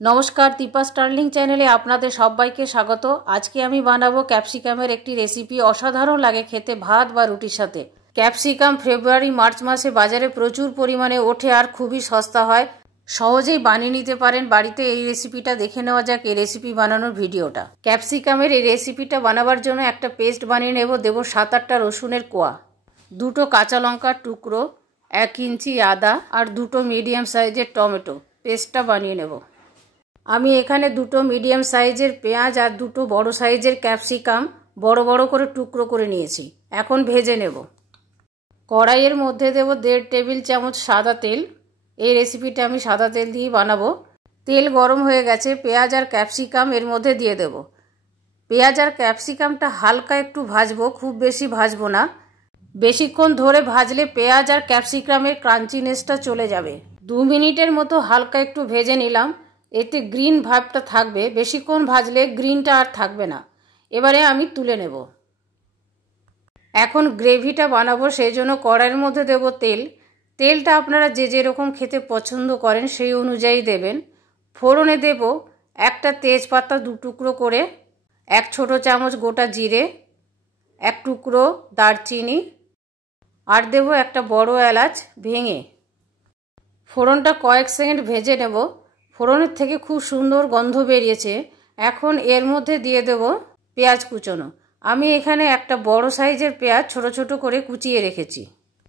नमस्कार दीपा स्टार्लिंग चैनेले आपनादेर सबाइके स्वागत। आज के आमी बानाबो कैप्सिकामेर एकटी रेसिपि। असाधारण लागे खेते भात बा रुटिर साथे। कैप्सिकाम फेब्रुआरी मार्च मासे बाजारे प्रचुर परिमाणे ओठे और खूबই सस्ता हय। सहजेই बानिয়ে নিতে পারেন বাড়িতে। এই রেসিপিটা দেখে নেওয়া যাক এই রেসিপি বানানোর ভিডিওটা। ক্যাপসিকামের এই রেসিপিটা বানাবার জন্য একটা পেস্ট বানিয়ে নেব। দেব 7-8টা রসুনের কোয়া, দুটো কাঁচা লঙ্কার টুকরো, 1 ইঞ্চি আদা আর দুটো মিডিয়াম সাইজের টমেটো। পেস্টটা বানিয়ে নেব। আমি এখানে দুটো মিডিয়াম সাইজের পেঁয়াজ আর দুটো বড় সাইজের ক্যাপসিকাম বড় বড় করে টুকরো করে নিয়েছি। এখন ভেজে নেব। কড়াইয়ের মধ্যে দেব 1.5 টেবিল চামচ সাদা তেল। এই রেসিপিটা আমি সাদা তেল দিয়ে বানাবো। তেল গরম হয়ে গেছে, পেঁয়াজ আর ক্যাপসিকাম এর মধ্যে দিয়ে দেব। পেঁয়াজ আর ক্যাপসিকামটা হালকা একটু ভাজবো, খুব বেশি ভাজবো না। বেশিক্ষণ ধরে ভাজলে পেঁয়াজ আর ক্যাপসিকামের ক্রাঞ্চিনেসটা চলে যাবে। 2 মিনিটের মতো হালকা একটু ভেজে নিলাম। এতে গ্রিন ভাবটা থাকবে, বেশিক্ষণ ভাজলে গ্রিনটা আর থাকবে না। এবারে আমি তুলে নেব। এখন গ্রেভিটা বানাবো, সেই জন্য কড়াইয়ের মধ্যে দেব তেল। তেলটা আপনারা যে যেরকম খেতে পছন্দ করেন সেই অনুযায়ী দেবেন। ফোড়নে দেব একটা তেজপাতা 2 টুকরো করে, 1 ছোট চামচ গোটা জিরে, 1 টুকরো দারচিনি আর দেব একটা বড় এলাচ ভেঙে। ফোড়নটা কয়েক সেকেন্ড ভেজে নেব। ফোড়নের থেকে খুব সুন্দর গন্ধ বেরিয়েছে। এখন এর মধ্যে দিয়ে দেব পেঁয়াজ কুচনো। আমি এখানে একটা বড় সাইজের পেঁয়াজ ছোট ছোট করে কুচিয়ে রেখেছি।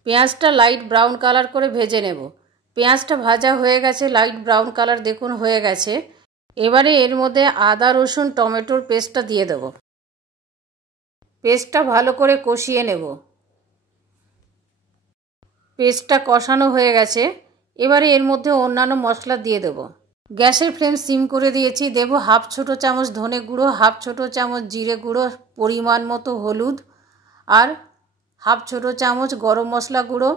পেঁয়াজটা লাইট ব্রাউন কালার করে ভেজে নেব। পেঁয়াজটা ভাজা হয়ে গেছে, লাইট ব্রাউন কালার দেখুন হয়ে গেছে। এবারে এর মধ্যে আদা রসুন টমেটোর পেস্টটা দিয়ে দেব। পেস্টটা ভালো করে কষিয়ে নেব। পেস্টটা কষানো হয়ে গেছে। এবারে এর মধ্যে অন্যান্য মশলা দিয়ে দেব। গ্যাসের ফ্লেম সিম করে দিয়েছি। দেব 1/2 ছোট চামচ ধনে গুঁড়ো, 1/2 ছোট চামচ জিরে গুঁড়ো, পরিমাণ মতো হলুদ আর 1/2 ছোট চামচ গরম মশলা গুঁড়ো।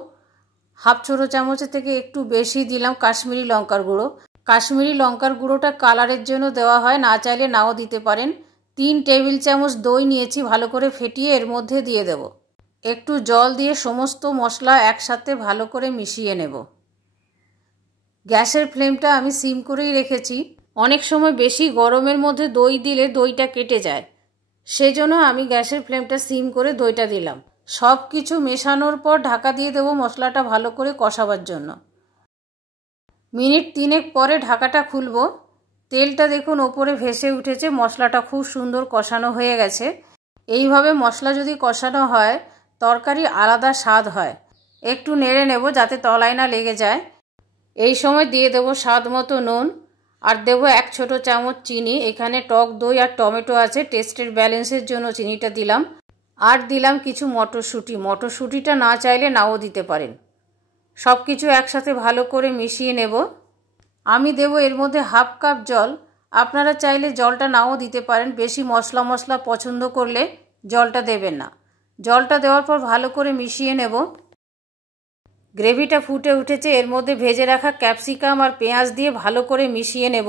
1/2 ছোট চামচের থেকে একটু বেশি দিলাম কাশ্মীরি লঙ্কার গুঁড়ো। কাশ্মীরি লঙ্কার গুঁড়োটা কালারের জন্য দেওয়া হয়, না চাইলে নাও দিতে পারেন। 3 টেবিল চামচ দই নিয়েছি, ভালো করে ফেটিয়ে এর মধ্যে দিয়ে দেব। একটু জল দিয়ে সমস্ত মশলা একসাথে ভালো করে মিশিয়ে নেব। গ্যাসের ফ্লেমটা আমি সিম করেই রেখেছি। অনেক সময় বেশি গরমের মধ্যে দই দিলে দইটা কেটে যায়, সেজন্য আমি গ্যাসের ফ্লেমটা সিম করে দইটা দিলাম। সব কিছু মেশানোর পর ঢাকা দিয়ে দেব মশলাটা ভালো করে কষাবার জন্য। মিনিট 3 পরে ঢাকাটা খুলব। তেলটা দেখুন ওপরে ভেসে উঠেছে। মশলাটা খুব সুন্দর কষানো হয়ে গেছে। এইভাবে মশলা যদি কষানো হয় তরকারি আলাদা স্বাদ হয়। একটু নেড়ে নেব যাতে তলায় না লেগে যায়। এই সময় দিয়ে দেব স্বাদ মতো নুন আর দেব 1 ছোট চামচ চিনি। এখানে টক দই আর টমেটো আছে, টেস্টের ব্যালেন্সের জন্য চিনিটা দিলাম। আর দিলাম কিছু মটরশুঁটি। মটরশুঁটিটা না চাইলে নাও দিতে পারেন। সব কিছু একসাথে ভালো করে মিশিয়ে নেব। আমি দেব এর মধ্যে 1/2 কাপ জল। আপনারা চাইলে জলটা নাও দিতে পারেন। বেশি মশলা মশলা পছন্দ করলে জলটা দেবেন না। জলটা দেওয়ার পর ভালো করে মিশিয়ে নেব। গ্রেভিটা ফুটে উঠেছে। এর মধ্যে ভেজে রাখা ক্যাপসিকাম আর পেঁয়াজ দিয়ে ভালো করে মিশিয়ে নেব।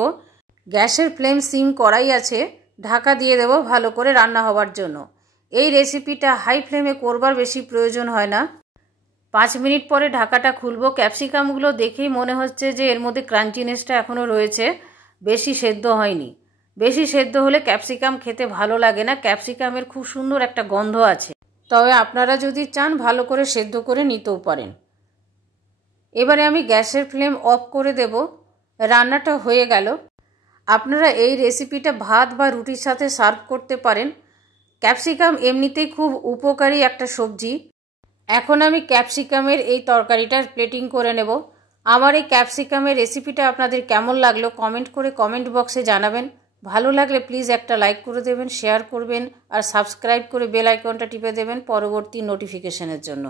গ্যাসের ফ্লেম সিম করাই আছে, ঢাকা দিয়ে দেব ভালো করে রান্না হওয়ার জন্য। এই রেসিপিটা হাই ফ্লেমে করবার বেশি প্রয়োজন হয় না। 5 মিনিট পরে ঢাকাটা খুলব। ক্যাপসিকামগুলো দেখেই মনে হচ্ছে যে এর মধ্যে ক্রাঞ্চিনেসটা এখনও রয়েছে, বেশি সেদ্ধ হয়নি। বেশি সেদ্ধ হলে ক্যাপসিকাম খেতে ভালো লাগে না। ক্যাপসিকামের খুব সুন্দর একটা গন্ধ আছে। তবে আপনারা যদি চান ভালো করে সেদ্ধ করে নিতেও পারেন। এবারে আমি গ্যাসের ফ্লেম অফ করে দেব। রান্নাটা হয়ে গেল। আপনারা এই রেসিপিটা ভাত বা রুটির সাথে সার্ভ করতে পারেন। ক্যাপসিকাম এমনিতেই খুব উপকারী একটা সবজি। এখন আমি ক্যাপসিকামের এই তরকারিটার প্লেটিং করে নেব। আমার এই ক্যাপসিকামের রেসিপিটা আপনাদের কেমন লাগলো কমেন্ট করে কমেন্ট বক্সে জানাবেন। ভালো লাগলে প্লিজ একটা লাইক করে দেবেন, শেয়ার করবেন আর সাবস্ক্রাইব করে বেল আইকনটা টিপে দেবেন পরবর্তী নোটিফিকেশনের জন্য।